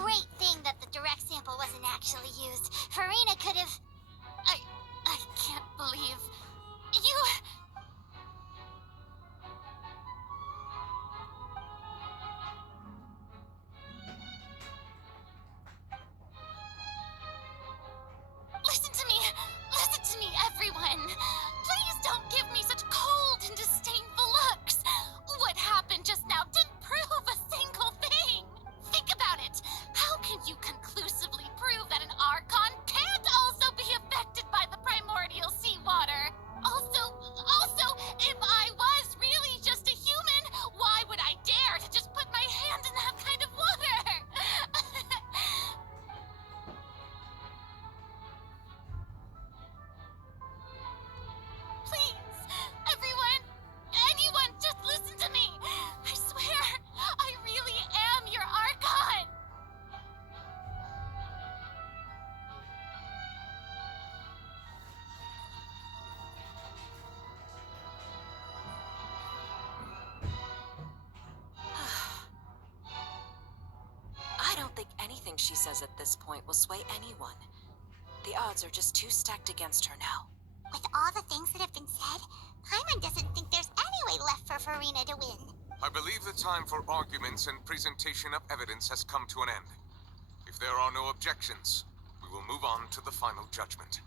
great thing that the direct sample wasn't actually used. Farina could have... I can't believe... You... Listen to me, everyone. Please don't give me such cold and disdainful looks. What happened just now didn't prove a single thing. Think about it. How can you conclusively prove that an Archon can't also be affected by the primordial seawater? Also, if I was really just a human, why would I dare to just put my hand in that kind of water? Please, everyone, anyone, just listen to me. I swear, I really am your Archon. I don't think anything she says at this point will sway anyone. The odds are just too stacked against her now. With all the things that have been said, Paimon doesn't think there's any way left for Farina to win. I believe the time for arguments and presentation of evidence has come to an end. If there are no objections, we will move on to the final judgment.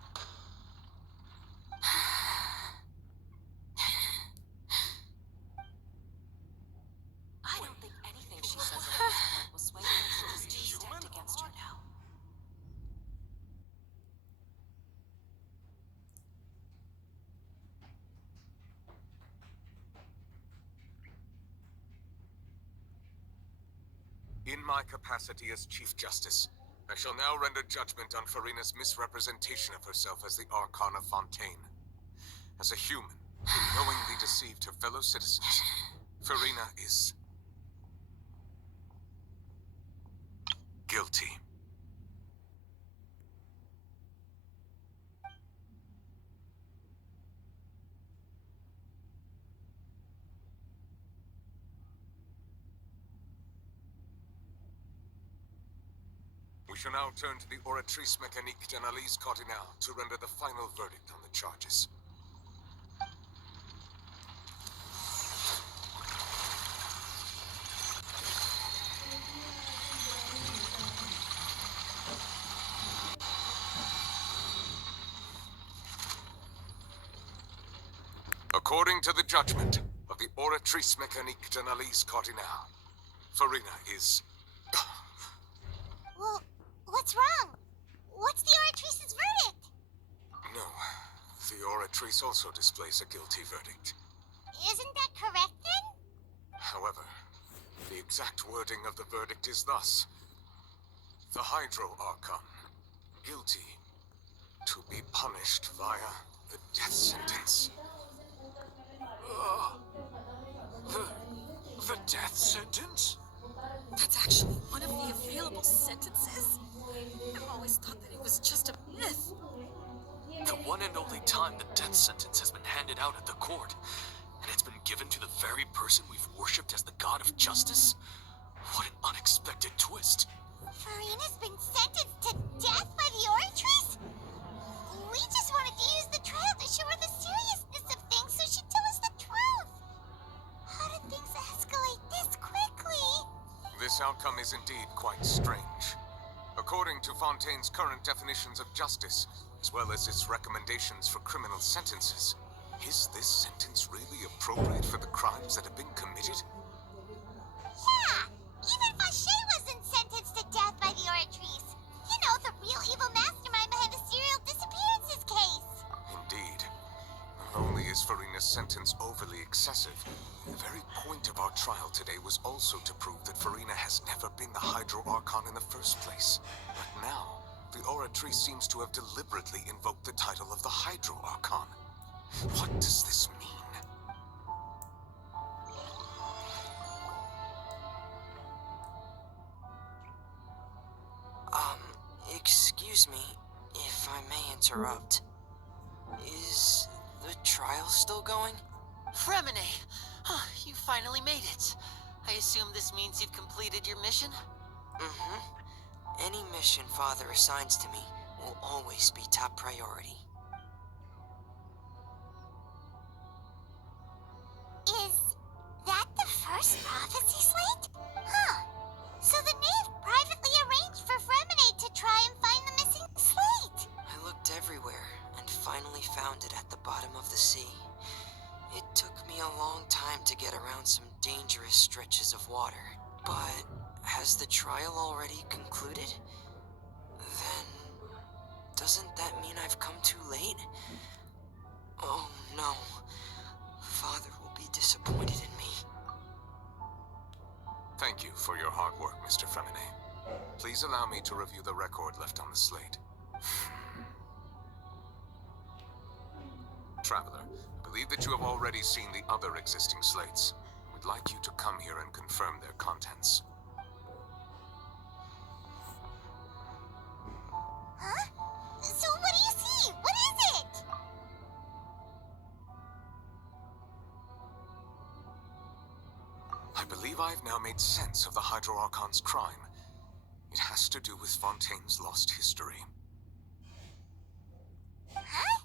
I don't think anything she says at this point will sway her. She's too stacked against her now. In my capacity as Chief Justice, I shall now render judgment on Farina's misrepresentation of herself as the Archon of Fontaine. As a human who knowingly deceived her fellow citizens, Farina is... guilty. We shall now turn to the Oratrice Mécanique d'Analyse Cardinale to render the final verdict on the charges. According to the judgment of the Oratrice Mécanique d'Analyse Cardinale, Farina is... Well, what's wrong? What's the Oratrice's verdict? No, the Oratrice also displays a guilty verdict. Isn't that correct then? However, the exact wording of the verdict is thus. The Hydro Archon, guilty, to be punished via the death sentence. The death sentence? That's actually one of the available sentences? I've always thought that it was just a myth. The one and only time the death sentence has been handed out at the court, and it's been given to the very person we've worshipped as the god of justice? What an unexpected twist. Farina's been sentenced to death by the Oratrice? We just wanted to use the trial to show her the seriousness of things so she'd tell us the truth. How did things escalate this quickly? This outcome is indeed quite strange. According to Fontaine's current definitions of justice, as well as its recommendations for criminal sentences, is this sentence really appropriate for the crimes that have been committed? Yeah, even Fauché wasn't sentenced to death by the Oratrice. You know, the real evil mastermind behind the serial disappearances case. Indeed. Not only is Farina's sentence overly excessive, the very point of our trial today was also to prove that Farina has never been the Hydro Archon in the first place. But now, the Oratrice seems to have deliberately invoked the title of the Hydro Archon. What does this mean? Excuse me, if I may interrupt. Is the trial still going? Fremine! You finally made it. I assume this means you've completed your mission? Mm-hmm. Any mission Father assigns to me will always be top priority. Is that the first prophecy slate? Huh. So the Knave privately arranged for Fremine to try and find the missing slate. I looked everywhere and finally found it at the bottom of the sea. It took me a long time to get around some dangerous stretches of water. But has the trial already concluded? Then doesn't that mean I've come too late? Oh no. Father will be disappointed in me. Thank you for your hard work, Mr. Fremine. Please allow me to review the record left on the slate. Traveler, I believe that you have already seen the other existing slates. We'd like you to come here and confirm their contents. Huh? So what do you see? What is it? I believe I've now made sense of the Hydro Archon's crime. It has to do with Fontaine's lost history. Huh?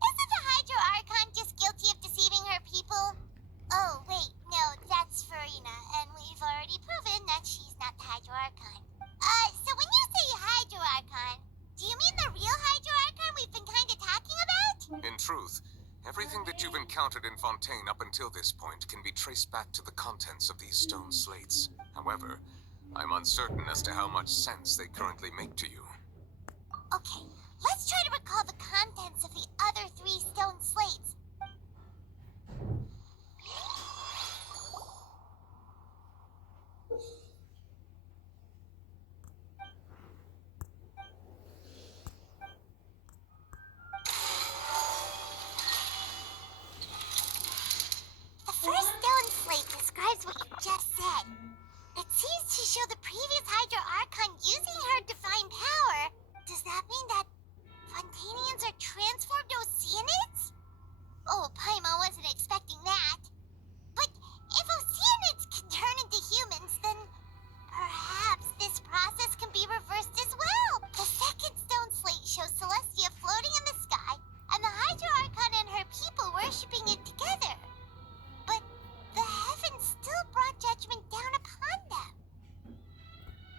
Isn't the Hydro Archon just guilty of deceiving her people? Oh, wait, no, that's Farina, and we've already proven that she's not the Hydro Archon. So when you say Hydro Archon, do you mean the real Hydro Archon we've been kinda talking about? In truth, everything that you've encountered in Fontaine up until this point can be traced back to the contents of these stone slates. However, I'm uncertain as to how much sense they currently make to you. Okay, let's try to recall the contents of the other 3 stone slates. The first stone slate describes what you just said. It seems to show the previous Hydro Archon using her divine power. Does that mean that Fontainians are transformed Oceanids? Oh, Paimon wasn't expecting that. But if Oceanids can turn into humans, then perhaps this process can be reversed as well. The second stone slate shows Celestia floating in the sky, and the Hydro Archon and her people worshipping it together. But the heavens still brought judgment down upon them.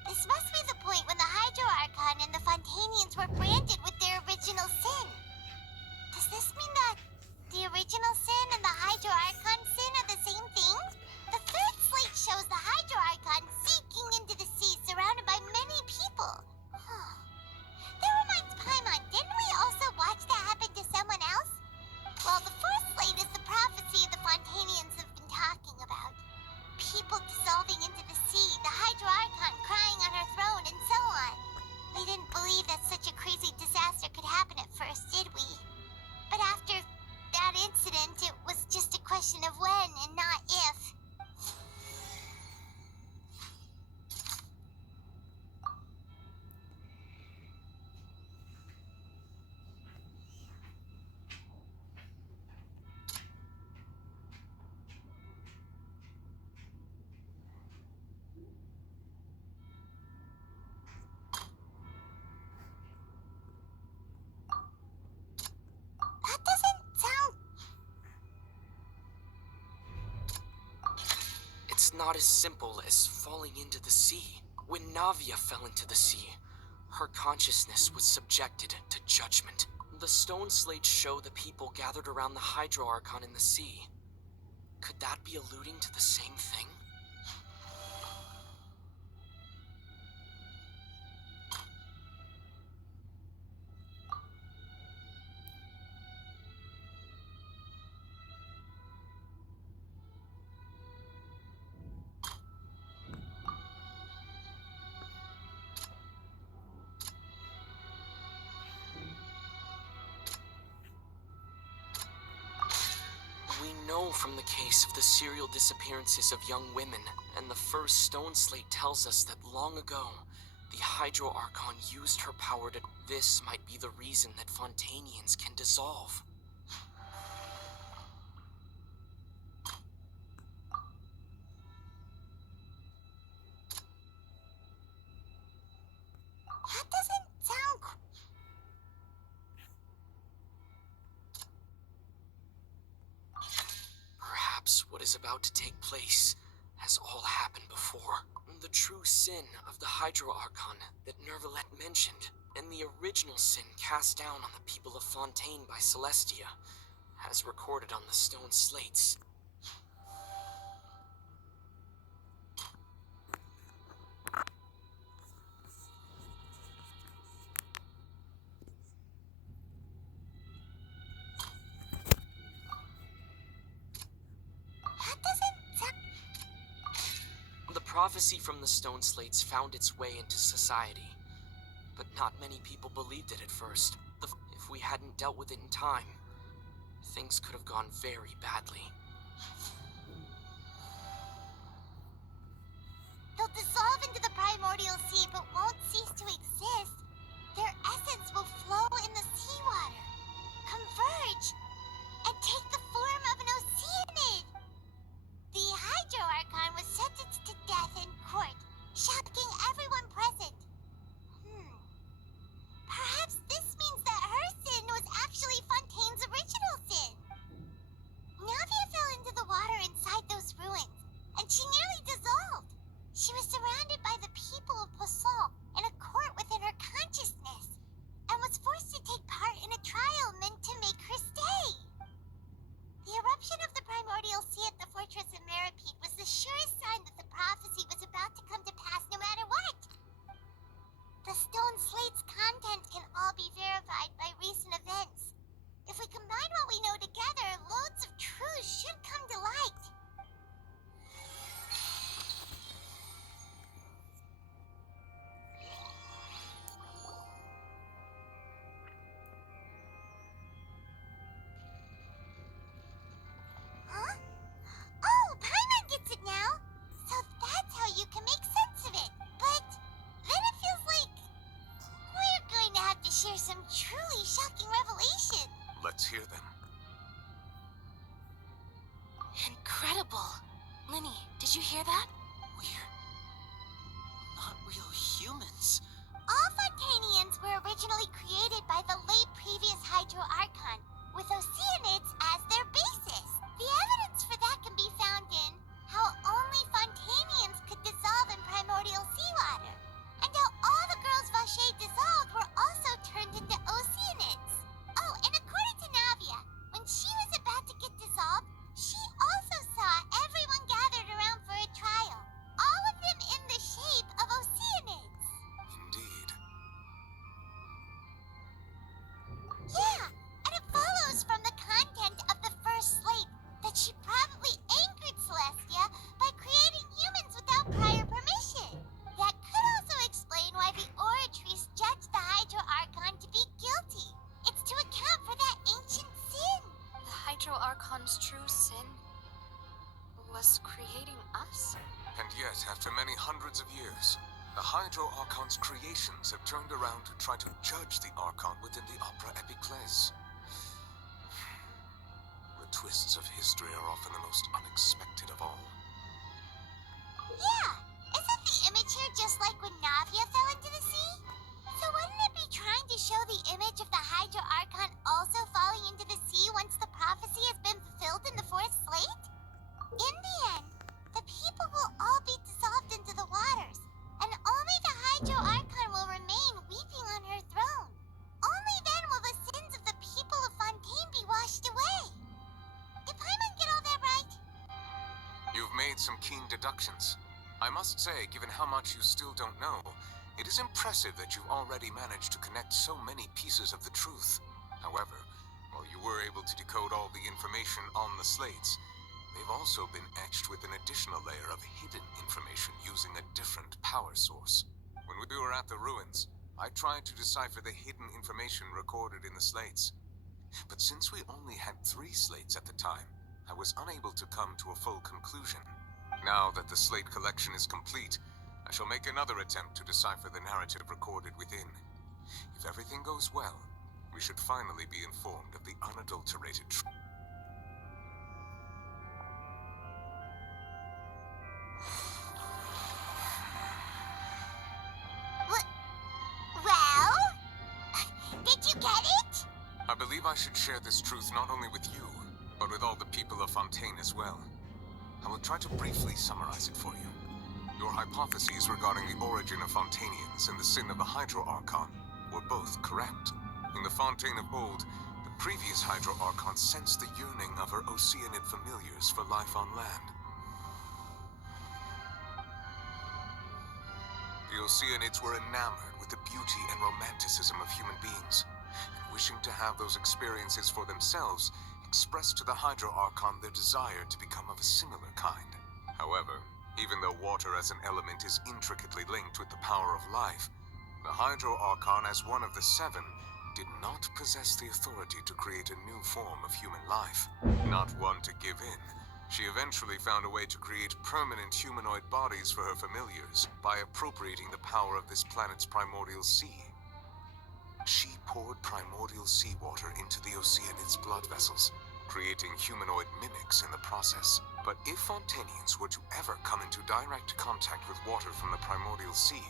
This must be the point when the Hydro Archon and the Fontainians were branded with their original sin. Does this mean that the original sin and the Hydro Archon sin are the same thing? The third slate shows the Hydro Archon sinking into the sea surrounded by many people. That reminds Paimon, didn't we also watch that happen to someone else? Well, the fourth slate is the prophecy the Fontainians have been talking about. People dissolving into the sea, the Hydro Archon crying on her throne, and so on. We didn't believe that such a crazy disaster could happen at first, did we? But after that incident, it was just a question of when and not if. That doesn't sound... It's not as simple as falling into the sea. When Navia fell into the sea, her consciousness was subjected to judgment. The stone slates show the people gathered around the Hydro Archon in the sea. Could that be alluding to the same thing? We know from the case of the serial disappearances of young women, and the first stone slate tells us that long ago, the Hydro Archon used her power to... This might be the reason that Fontainians can dissolve. is about to take place has all happened before. The true sin of the Hydro Archon that Nervalette mentioned, and the original sin cast down on the people of Fontaine by Celestia, as recorded on the stone slates. That doesn't sound... The prophecy from the stone slates found its way into society, but not many people believed it at first. If we hadn't dealt with it in time, things could have gone very badly. They'll dissolve into the primordial sea but won't cease to exist. Their essence will flow in the seawater, converge, and take the form of an oceanid. The Hydro Archon was sentenced to death in court, shocking everyone present. Perhaps this means that her sin was actually Fontaine's original sin. Navia fell into the water inside those ruins, and she nearly dissolved. She was surrounded by the people of Poisson in a court within her consciousness, and was forced to take part in a trial meant to make her stay. The eruption of the primordial sea at the fortress of Meropeak was the surest sign that the prophecy was about to come to pass no matter what. The stone slate's content can all be verified by recent events. If we combine what we know together, loads of truths should come to light. Huh? Oh, Paimon gets it now! So that's how you can make sense of it. But then it feels like we're going to have to share some truly shocking revelation. Let's hear them. Incredible. Linny, did you hear that? We're not real humans. All Fontainians were originally created by the late previous Hydro Archon, with oceanids as their basis. The evidence for that can be found in how only Fontainians could dissolve in primordial seawater, and how all the girls Vacher dissolved were also turned into oceanids. Oh, and according to Navia, when she was about to get dissolved, she also saw everyone gathered around for a trial, all of them in the shape of oceanids. Indeed. Yeah, and it follows from the content of the first slate that she probably angered Celestia by creating humans without prior permission. That could also explain why the Oratrice judged the Hydro Archon to be guilty. It's to account for that ancient sin. The Hydro Archon's true sin was creating us? And yet, after many hundreds of years, the Hydro Archon's creations have turned around to try to judge the Archon within the Opera Epiclese. The twists of history are often the most unexpected of all. Yeah, isn't the image here just like when Navia fell into the sea? So wouldn't it be trying to show the image of the Hydro Archon also falling into the sea once the prophecy has been fulfilled in the fourth slate? In the end, the people will all be dissolved into the waters, and only the Hydro Archon will remain weeping on her throne. Only then will the sins of the people of Fontaine be washed away. Did Paimon get all that right? You've made some keen deductions. I must say, given how much you still don't know, it is impressive that you've already managed to connect so many pieces of the truth. However, while you were able to decode all the information on the slates, they've also been etched with an additional layer of hidden information using a different power source. When we were at the ruins, I tried to decipher the hidden information recorded in the slates. But since we only had 3 slates at the time, I was unable to come to a full conclusion. Now that the slate collection is complete, I shall make another attempt to decipher the narrative recorded within. If everything goes well, we should finally be informed of the unadulterated truth. Well? Did you get it? I believe I should share this truth not only with you, but with all the people of Fontaine as well. I will try to briefly summarize it for you. Your hypotheses regarding the origin of Fontainians and the sin of the Hydro Archon were both correct. In the Fontaine of old, the previous Hydro Archon sensed the yearning of her Oceanid familiars for life on land. The Oceanids were enamored with the beauty and romanticism of human beings, and wishing to have those experiences for themselves, expressed to the Hydro Archon their desire to become of a similar kind. However, even though water as an element is intricately linked with the power of life, the Hydro Archon, as one of the seven, did not possess the authority to create a new form of human life. Not one to give in, she eventually found a way to create permanent humanoid bodies for her familiars by appropriating the power of this planet's primordial sea. She poured primordial seawater into the Oceanids' blood vessels, creating humanoid mimics in the process. But if Fontainians were to ever come into direct contact with water from the primordial sea,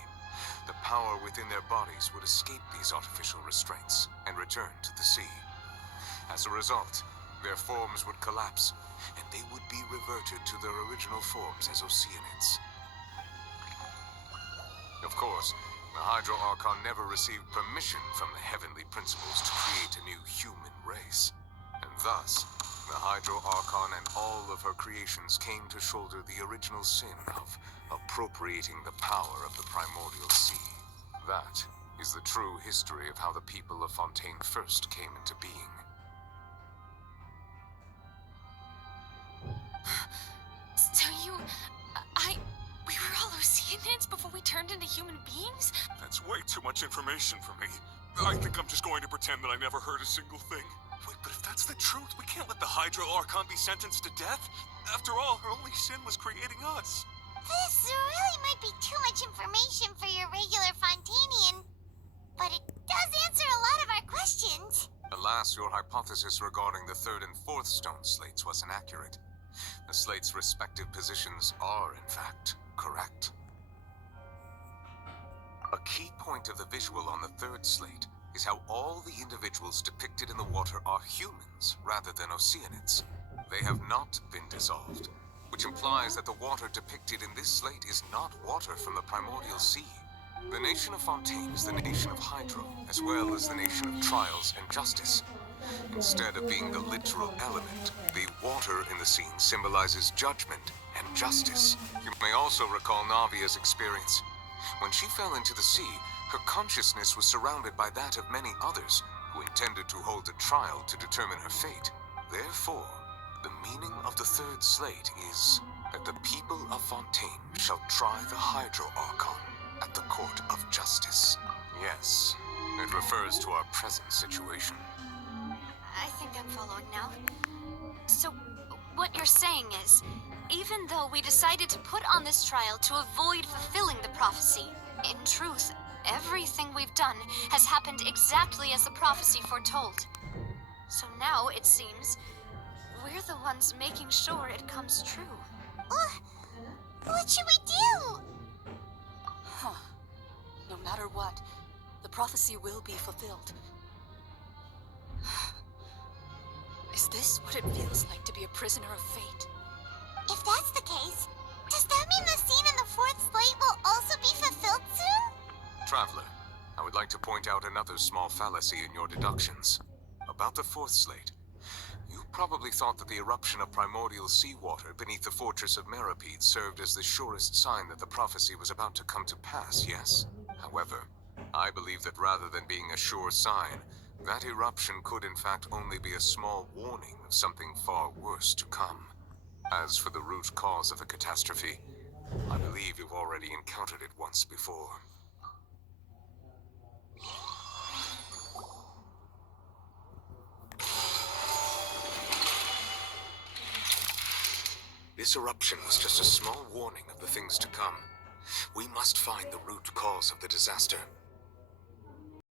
the power within their bodies would escape these artificial restraints and return to the sea. As a result, their forms would collapse, and they would be reverted to their original forms as Oceanids. Of course, the Hydro Archon never received permission from the heavenly principles to create a new human race, and thus, the Hydro Archon and all of her creations came to shoulder the original sin of appropriating the power of the primordial sea. That is the true history of how the people of Fontaine first came into being. So we were all Oceanids before we turned into human beings? That's way too much information for me. I think I'm just going to pretend that I never heard a single thing. Wait, but if that's the truth, we can't let the Hydro Archon be sentenced to death. After all, her only sin was creating us. This really might be too much information for your regular Fontainian, but it does answer a lot of our questions. Alas, your hypothesis regarding the third and fourth stone slates was inaccurate. The slates' respective positions are, in fact, correct. A key point of the visual on the third slate is how all the individuals depicted in the water are humans rather than Oceanids. They have not been dissolved, which implies that the water depicted in this slate is not water from the primordial sea. The nation of Fontaine is the nation of Hydro, as well as the nation of trials and justice. Instead of being the literal element, the water in the scene symbolizes judgment and justice. You may also recall Navia's experience. When she fell into the sea, her consciousness was surrounded by that of many others who intended to hold a trial to determine her fate. Therefore, the meaning of the third slate is that the people of Fontaine shall try the Hydro Archon at the court of justice. Yes, it refers to our present situation. I think I'm following now. So, what you're saying is, even though we decided to put on this trial to avoid fulfilling the prophecy, in truth, everything we've done has happened exactly as the prophecy foretold. So now, it seems, we're the ones making sure it comes true. What should we do? No matter what, the prophecy will be fulfilled. Is this what it feels like to be a prisoner of fate? If that's the case, does that mean the scene in the fourth slate will also be fulfilled soon? Traveler, I would like to point out another small fallacy in your deductions. About the fourth slate, you probably thought that the eruption of primordial seawater beneath the fortress of Meripede served as the surest sign that the prophecy was about to come to pass, yes? However, I believe that rather than being a sure sign, that eruption could in fact only be a small warning of something far worse to come. As for the root cause of the catastrophe, I believe you've already encountered it once before. This eruption was just a small warning of the things to come. We must find the root cause of the disaster.